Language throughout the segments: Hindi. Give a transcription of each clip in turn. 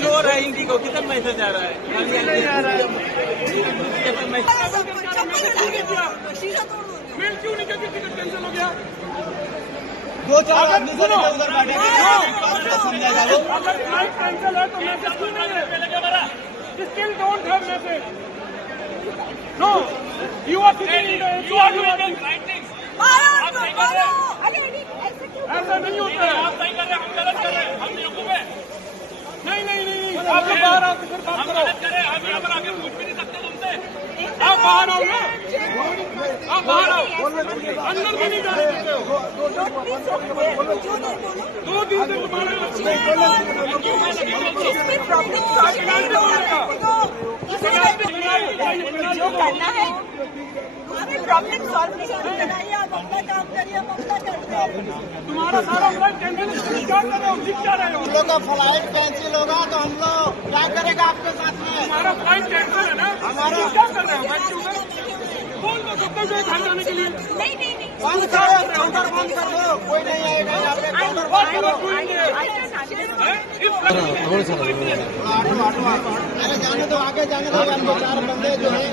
चोर है इंडिगो, कितना मैसेज आ रहा है? नहीं आ रहा है। क्यों नहीं करके टिकट कैंसिल हो गया? 2-4 आदमी को उधर बैठे समझेगा लोग। अगर फ्लाइट कैंसिल है तो मैसेज क्यों नहीं है? Still don't have message. No, you are sitting in the you are doing the right things. ऐसा नहीं होता है। आप सही कर रहे हैं, हम गलत कर रहे हैं, हम बेवकूफ हैं। नहीं नहीं नहीं, आप लोग बाहर आओ तो फिर बात करो। गलत कर रहे हैं, हम यहाँ पर आके पूछ भी नहीं सकते तुमसे। आप बाहर आओ ना, आप बाहर आओ, अंदर भी नहीं जाने देते हो। 2 दिन से तुम्हारे जो करना है प्रॉब्लम सॉल्व नहीं कराइए, आप अपना काम करिए, हम अपना करते हैं। तुम्हारा सारा फ्लाइट कैंसिल क्या कर रहे हो, सीख क्या रहे हो? हम लोग का फ्लाइट कैंसिल होगा तो हम लोग क्या करेगा आपके साथ में? हमारा फ्लाइट कैंसिल है ना, हमारा क्या कर रहे हो? बैठ के उधर बोल दो सकते हो घर जाने के लिए। नहीं नहीं नहीं, बंद करो, काउंटर बंद कर दो, कोई नहीं आएगा यहाँ पे। काउंटर बंद करो। अरे जाने दो, आगे जाने दो, हम 4 बंदे जो है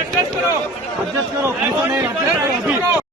एडजस्ट करो, पैसा नहीं